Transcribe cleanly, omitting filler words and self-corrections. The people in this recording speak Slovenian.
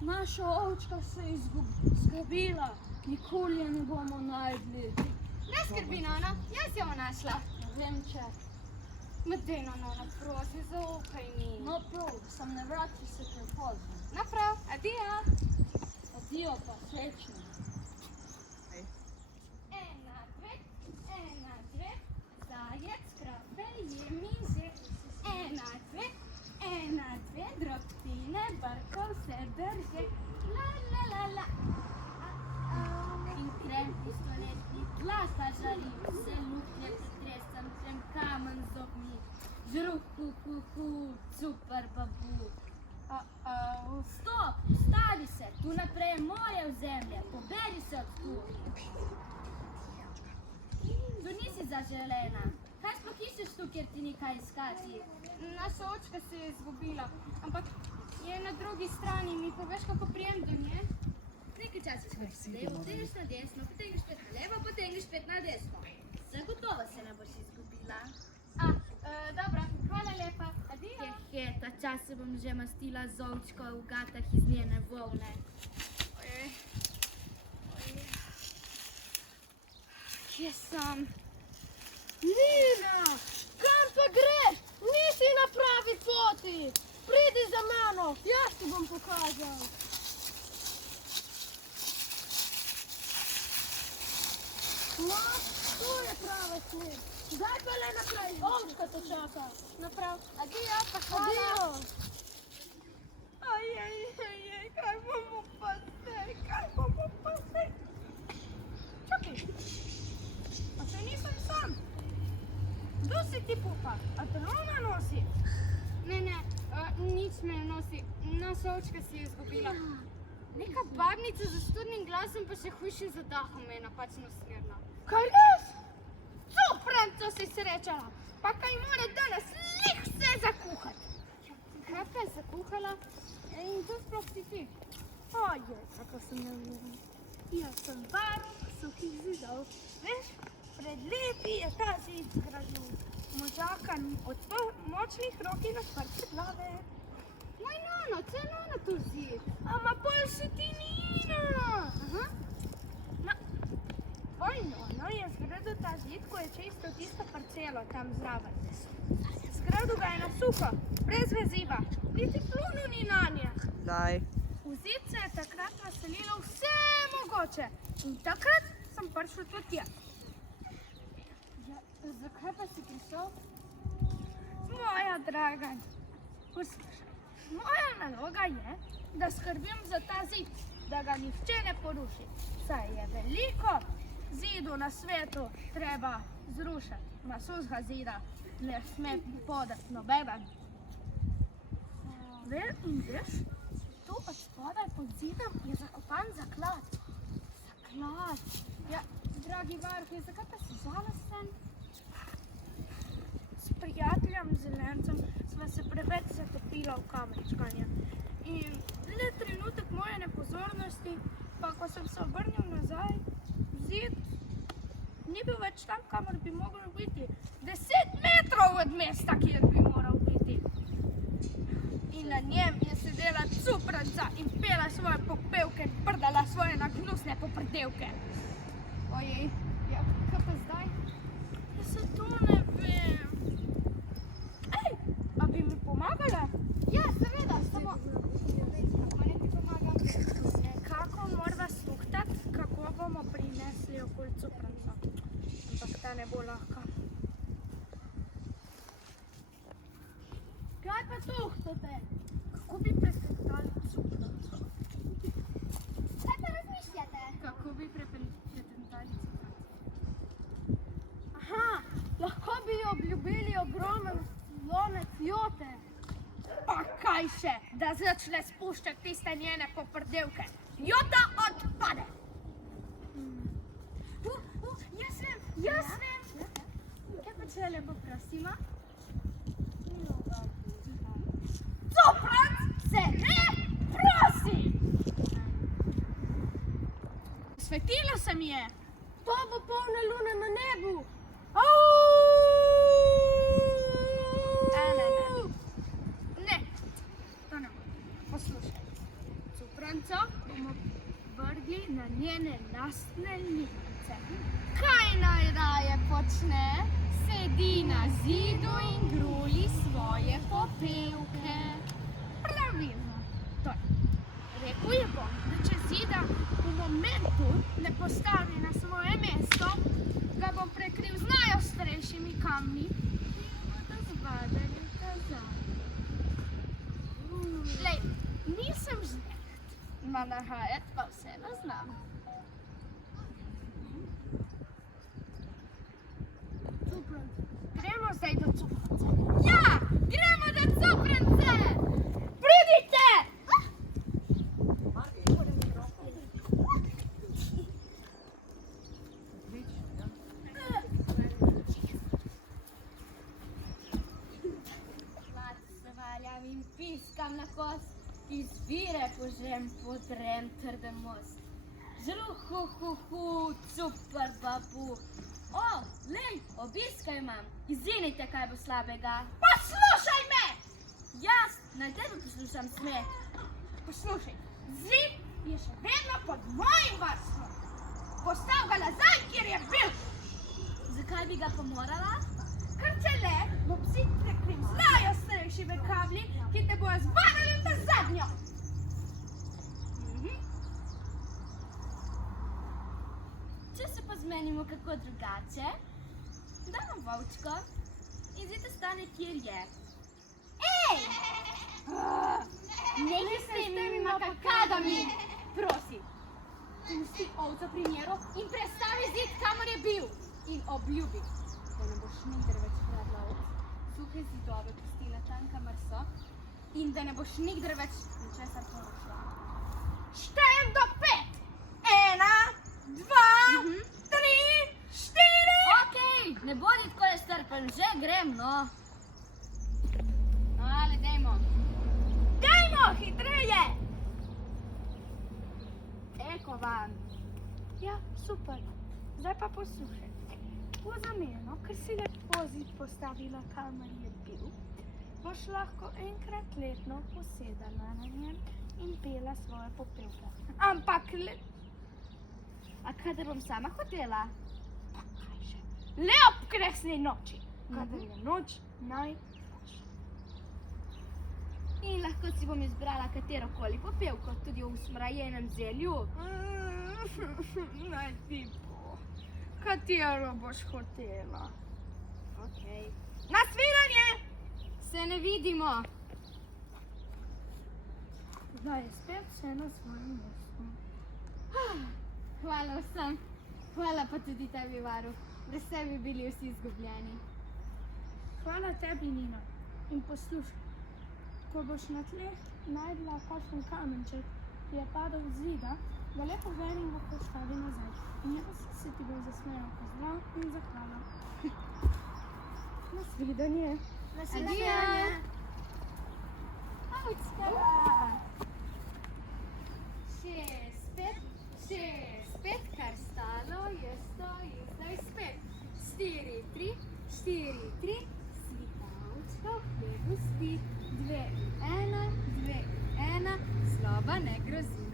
Naša ovčka se je izgubila. Nikoli je ne bomo najdli. Ne skrbi, Nona, jaz jo našla. Ne vem, če. Daj, Nona, prosim, zaupaj mi. No prav, sem ne vrati se prepozno. No prav, adijo. Adijo pa, srečno. 1, 2, zajec, krapelj, je mize. 1, 2, drobtine, brko vse drže. La, la, la, la. In krem pistoletni glas pa žali, vse luklje pretresam, krem kamen zobni. Žruh, super babu. Stop, ustavi se, tu naprej je moje ozemlje, poberi se od tu. Tu nisi zaželena. Kaj sploh iščeš tu, kjer ti ni kaj iskati? Naša očka se je izgubila, ampak je na drugi strani. Mi poveš, kako prijem do nje? Nekaj časa skočiš na levo, potegneš na desno, potegneš spet na levo, potegneš spet na desno. Zagotovo se ne boš izgubila. Dobro, hvala lepa. Adijo. Ta čas se bom že mastila z ovčko v gatah iz njene volne. Kje sem? Nina, kam pa greš? Nisi na pravi poti. Pridi za mano, jaz ti bom pokazal. No, tu je prava smer. Zdaj pa le naprej, ovčka te čaka. Naprav, adijo, pa hvala. Adijo. Kaj bomo pa zdaj, Čakaj, a se nisem sam. Kdo si ti pupa? A te ona nosi? Ne, nič me nosi. Naša očka si je izgubila. Neka babnica z studnim glasom pa še hujšim zadahom me je napačno smerila. Kaj res? Cupranco si srečala, pa kaj mora danes lih vse zakuhati. Kaj pa je zakuhala? In to sploh si ti. Ojej, kako sem neumiren. Jaz sem varuh suhih zidov. Veš, pred leti je ta zid zgradil možakan od močnih rok in odprte glave. Moj Nono, ce Nono tu zid? Ama pol si ti Nina. Tvoj Nono je zgradil ta zid, ko je čistil tisto parcelo tam zraven. Zgradil ga je na suho, brez veziva. Niti plunil ni nanje. Daj. V zid se je takrat naselilo vse mogoče. In takrat sem prišel tudi tja. Zakaj pa si prišel? Moja draga, poslušaj. Moja naloga je, da skrbim za ta zid, da ga nihče ne poruši. Saj je veliko zidov na svetu treba zrušiti. Na vsega zida ne sme podati nobeden. Veš, tu od spodaj pod zidom je zakopan zaklad. Zaklad? Ja, dragi varuh, zakaj pa si žalosten? S prijateljem Zelencem sva se preveč zatopila v kamenčkanje. In le trenutek moje nepozornosti, pa ko sem se obrnil nazaj, zid ni bil več tam, kamor bi mogel biti. 10 metrov od mesta, kjer bi moral biti. In na njem je sedela cupranca in pela svoje popevke in prdala svoje nagnusne poprdelke. Ojej, ja, kaj pa zdaj? Ja se to ne vem. Ej, a bi mi pomagala? Ja, seveda, samo... Kako ne ti pomagam? Nekako morava stuhtati, kako bomo prinesli okoli cupranca. Ampak ta ne bo lahka. Kaj pa tuhtate? Kako bi pretehtali cupranca? Kaj pa razmišljate? Kako bi pretehtali cupranca? Aha, lahko bi obljubili ogromen lonec jote. Pa kaj še, da začne spuščati tiste njene poprdelke. Jota odpade! Jaz vem! Kaj pa če lepo prosimo? Cupranc se ne prosi! Svetilo se mi je. To bo polna luna na nebu. Ne, to ne bo. cufrnco bomo vrgli na njene lastne lice. Kaj naj raje počne? Sedi na zidu in gruli svoje popevke. Pravilno. Torej, rekel je bom, da če zida v momentu ne postavi na svoje mesto, ga bom prekril z najostrejšimi kamni in bodo zbadali nazaj. Lej, nisem žneht, ma nahajati pa vseeno znam. Gremo zdaj do cufrnce. Ja, gremo do cufrnce! Pridite! Mati se valjam in piskam na kost, izvire požem podrem trdem most. Želu super babu. O, lej, obiska imam. Izvinite, kaj bo slabega. Poslušaj me! Jaz naj tebe poslušam smet. Poslušaj, zid je še vedno pod mojim varstvom. Postav ga nazaj, kjer je bil. Zakaj bi ga pa morala? Ker če le, bom zid prekril z najostrejšimi kabli, ki te bojo zbadali na zadnjo. Če se pa zmenimo kako drugače, damo volčko in zid ostane, kjer je. Ej! Nekaj s temi makakadami! Prosi, pusti ovca pri miru in prestavi zid, kamor je bil. In obljubi, da ne boš nikdar več kradla ovc, suhe zidove pustila tam, kamor so, in da ne boš nikdar več ničesar porušila. Štejem do 5. 1, 2, 3, 4. Okej, ne bodi tako nestrpen, že grem, no. No, ale dajmo. Dajmo, hitreje! Eko vam. Ja, super. Zdaj pa poslušaj. V zameno, ker si lepo zid postavila, kamor je bil, boš lahko enkrat letno posedala na njem in pela svoje popevke. Ampak A kadar bom sama hotela? pa kaj že? Le ob kresni noči, kadar je noč najboljša. In lahko si bom izbrala katerokoli popevko, tudi v smrajenem zelju. Naj ti bo. Katero boš hotela? Okej. Na sviranje! Se ne vidimo. Zdaj je spet vse na svojem mestu. Hvala vsem. Hvala pa tudi tebi, varuh. Brez tebe bi bili vsi izgubljeni. Hvala tebi, Nina. In poslušaj, ko boš na tleh najdla kakšen kamenček, ki je padel z zida, ga le poveri in ga postavi nazaj. In jaz se ti bom zasmejal pozdrav in zahvala. Nasvidenje. Adijo. Aučka. Šest, pet, kar stalo je, stoji zdaj spet. 4, 3, 4, 3, svitavčka v hlebu spi. 2, 1, 2, 1, zloba ne grozi.